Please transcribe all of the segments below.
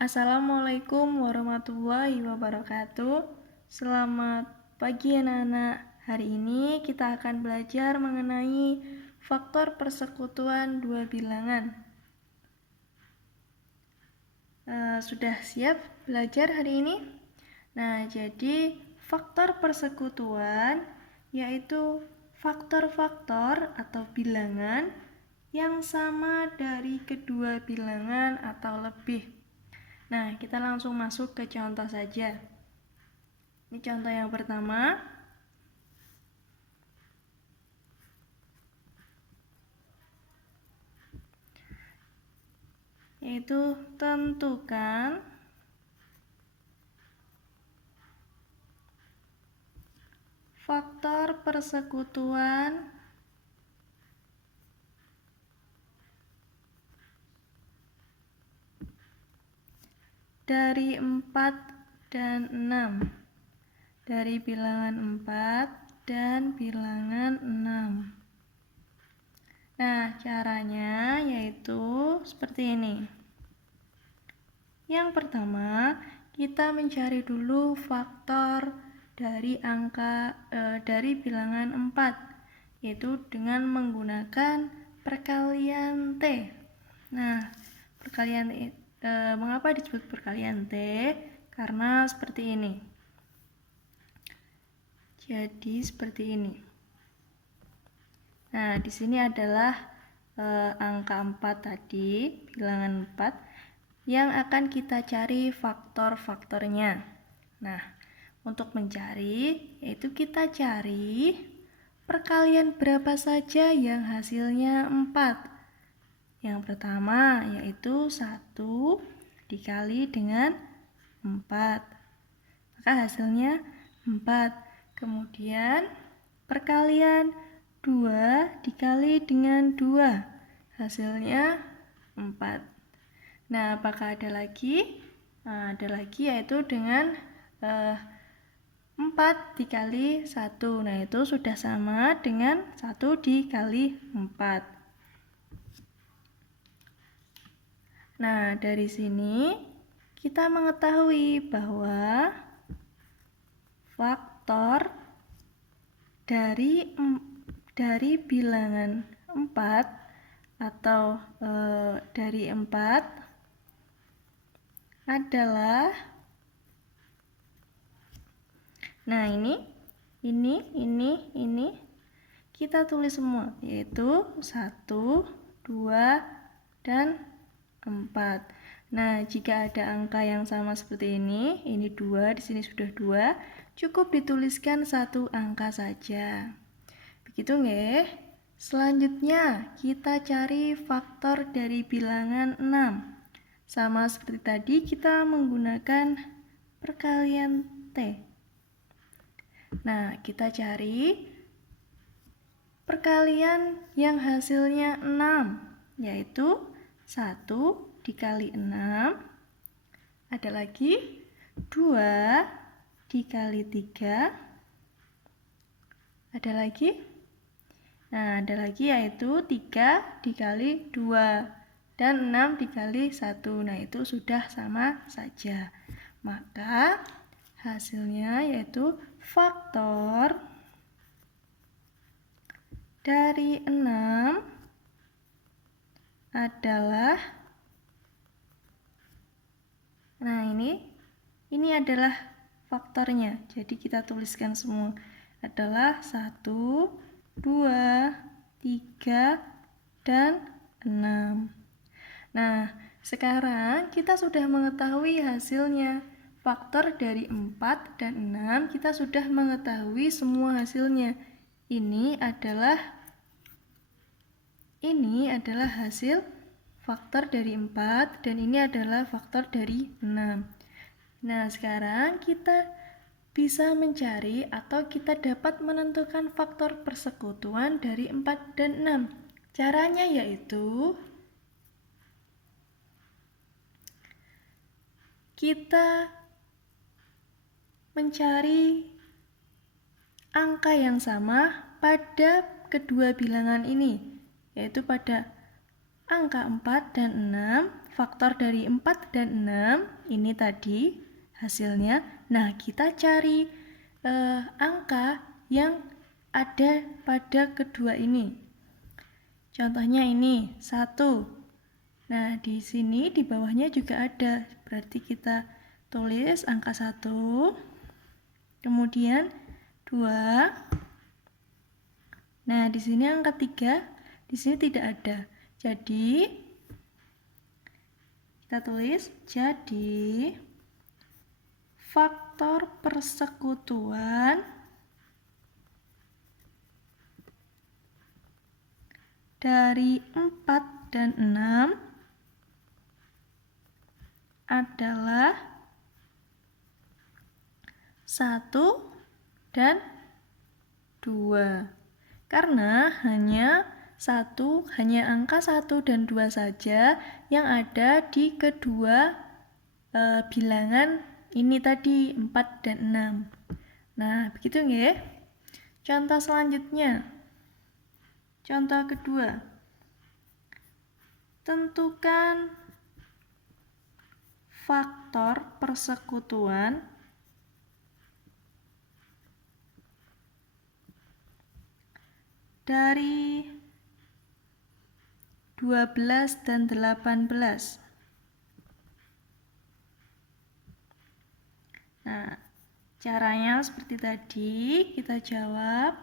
Assalamualaikum warahmatullahi wabarakatuh. Selamat pagi anak-anak. Hari ini kita akan belajar mengenai faktor persekutuan dua bilangan. Sudah siap belajar hari ini? Nah, jadi faktor persekutuan yaitu faktor-faktor atau bilangan yang sama dari kedua bilangan atau lebih. Nah, kita langsung masuk ke contoh saja. Ini contoh yang pertama. Yaitu tentukan faktor persekutuan dari 4 dan 6, dari bilangan 4 dan bilangan 6. Nah, caranya yaitu seperti ini. Yang pertama, kita mencari dulu faktor dari dari bilangan 4, yaitu dengan menggunakan perkalian T. Nah, perkalian mengapa disebut perkalian T? Karena seperti ini. Jadi seperti ini. Nah, di sini adalah angka 4 tadi, bilangan 4, yang akan kita cari faktor-faktornya. Nah, untuk mencari, yaitu kita cari perkalian berapa saja yang hasilnya 4. Yang pertama yaitu 1 dikali dengan 4. Maka hasilnya 4. Kemudian perkalian 2 dikali dengan 2. Hasilnya 4. Nah, apakah ada lagi? Nah, ada lagi yaitu dengan 4 dikali 1. Nah, itu sudah sama dengan 1 dikali 4. Nah, dari sini kita mengetahui bahwa faktor dari bilangan 4 atau dari 4 adalah, nah ini kita tulis semua, yaitu 1, 2, dan 4. Nah, jika ada angka yang sama seperti ini 2, di sini sudah 2, cukup dituliskan satu angka saja. Begitu nggih? Selanjutnya, kita cari faktor dari bilangan 6. Sama seperti tadi, kita menggunakan perkalian T. Nah, kita cari perkalian yang hasilnya 6, yaitu 1 dikali 6, ada lagi 2 dikali 3, ada lagi, nah ada lagi yaitu 3 dikali 2, dan 6 dikali 1, nah itu sudah sama saja. Maka hasilnya yaitu faktor dari 6 adalah, nah ini adalah faktornya. Jadi kita tuliskan semua adalah 1, 2, 3, dan 6. Nah, sekarang kita sudah mengetahui hasilnya. Faktor dari 4 dan 6 kita sudah mengetahui semua hasilnya. Ini adalah hasil faktor dari 4 dan ini adalah faktor dari 6. Nah, sekarang kita bisa mencari atau kita dapat menentukan faktor persekutuan dari 4 dan 6. Caranya yaitu kita mencari angka yang sama pada kedua bilangan ini, yaitu pada angka 4 dan 6, faktor dari 4 dan 6, ini tadi hasilnya. Nah, kita cari angka yang ada pada kedua ini. Contohnya ini, 1. Nah, di sini di bawahnya juga ada. Berarti kita tulis angka 1, kemudian 2. Nah, di sini angka 3, di sini tidak ada. Jadi, kita tulis, jadi faktor persekutuan dari 4 dan 6 adalah 1 dan 2. Karena hanya angka 1 dan 2 saja yang ada di kedua bilangan ini tadi, 4 dan 6. Nah, begitu nggih? Contoh selanjutnya. Contoh kedua. Tentukan faktor persekutuan dari 12 dan 18. Nah, caranya seperti tadi, kita jawab.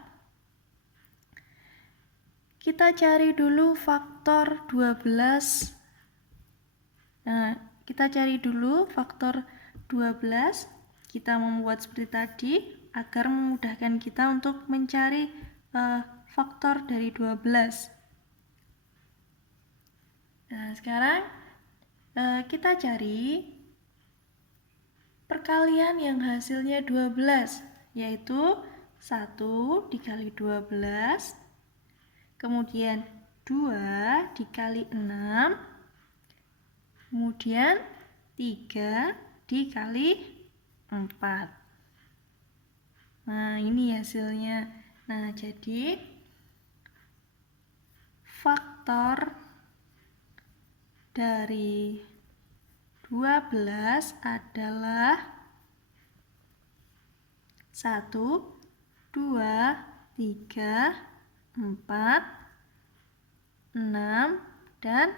Kita cari dulu faktor 12. Nah, kita cari dulu faktor 12. Kita membuat seperti tadi agar memudahkan kita untuk mencari faktor dari 12. Nah, sekarang kita cari perkalian yang hasilnya 12, yaitu 1 dikali 12, kemudian 2 dikali 6, kemudian 3 dikali 4. Nah, ini hasilnya. Nah, jadi faktor dari 12 adalah 1, 2, 3, 4, 6, dan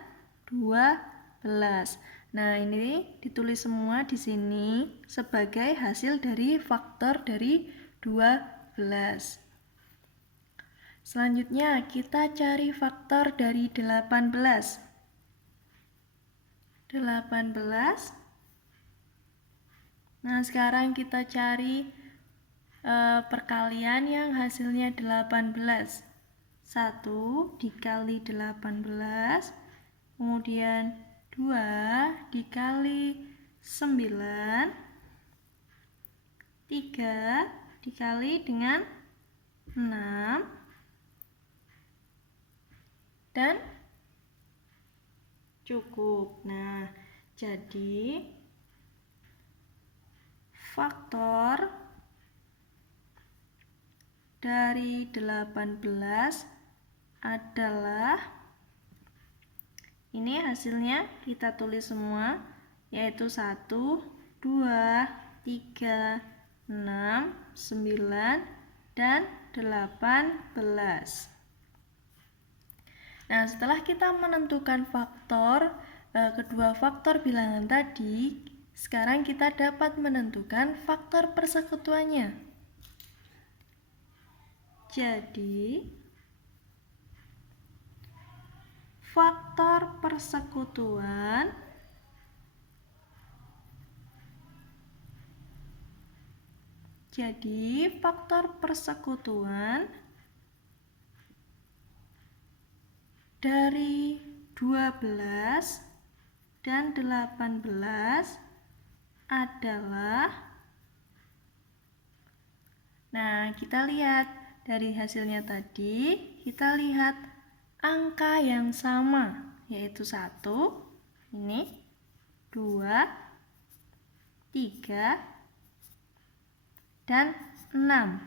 12. Nah, ini ditulis semua di sini sebagai hasil dari faktor dari 12. Selanjutnya, kita cari faktor dari 18. 18. Nah, sekarang kita cari perkalian yang hasilnya 18. 1 dikali 18, kemudian 2 dikali 9, 3 dikali dengan 6, dan cukup. Nah, jadi faktor dari 18 adalah, ini hasilnya kita tulis semua, yaitu 1, 2, 3, 6, 9, dan 18. Nah, setelah kita menentukan faktor, kedua faktor bilangan tadi, sekarang kita dapat menentukan faktor persekutuannya. Jadi, faktor persekutuan dari 12 dan 18 adalah, nah, kita lihat dari hasilnya tadi, kita lihat angka yang sama, yaitu 1, ini, 2, 3, dan 6.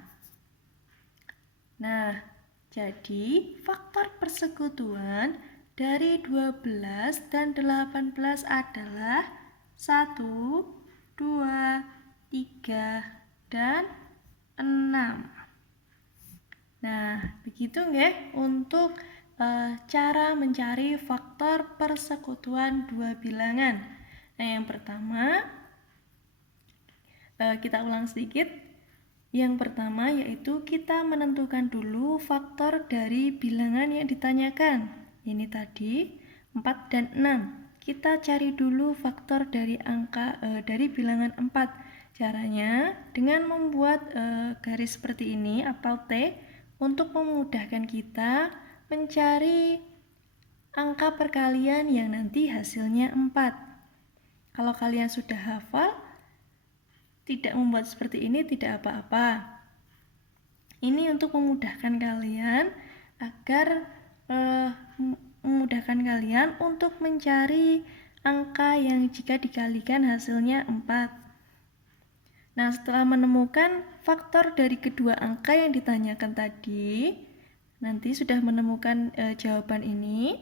Nah, jadi faktor persekutuan dari 12 dan 18 adalah 1, 2, 3, dan 6. Nah, begitu nggih untuk cara mencari faktor persekutuan dua bilangan. Nah, yang pertama kita ulang sedikit. Yang pertama yaitu kita menentukan dulu faktor dari bilangan yang ditanyakan. Ini tadi 4 dan 6. Kita cari dulu faktor dari dari bilangan 4. Caranya dengan membuat garis seperti ini atau T untuk memudahkan kita mencari angka perkalian yang nanti hasilnya 4. Kalau kalian sudah hafal, tidak membuat seperti ini tidak apa-apa. Ini untuk memudahkan kalian agar memudahkan kalian untuk mencari angka yang jika dikalikan hasilnya 4. Nah, setelah menemukan faktor dari kedua angka yang ditanyakan tadi, nanti sudah menemukan jawaban ini,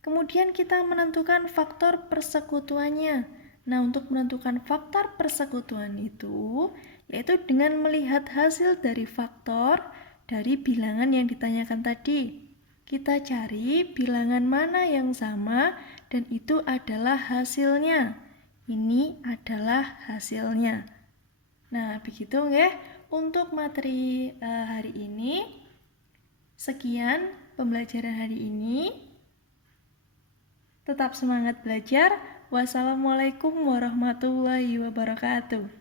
kemudian kita menentukan faktor persekutuannya. Nah, untuk menentukan faktor persekutuan itu, yaitu dengan melihat hasil dari faktor dari bilangan yang ditanyakan tadi. Kita cari bilangan mana yang sama dan itu adalah hasilnya. Ini adalah hasilnya. Nah, begitu ya untuk materi hari ini. Sekian pembelajaran hari ini. Tetap semangat belajar. Wassalamualaikum warahmatullahi wabarakatuh.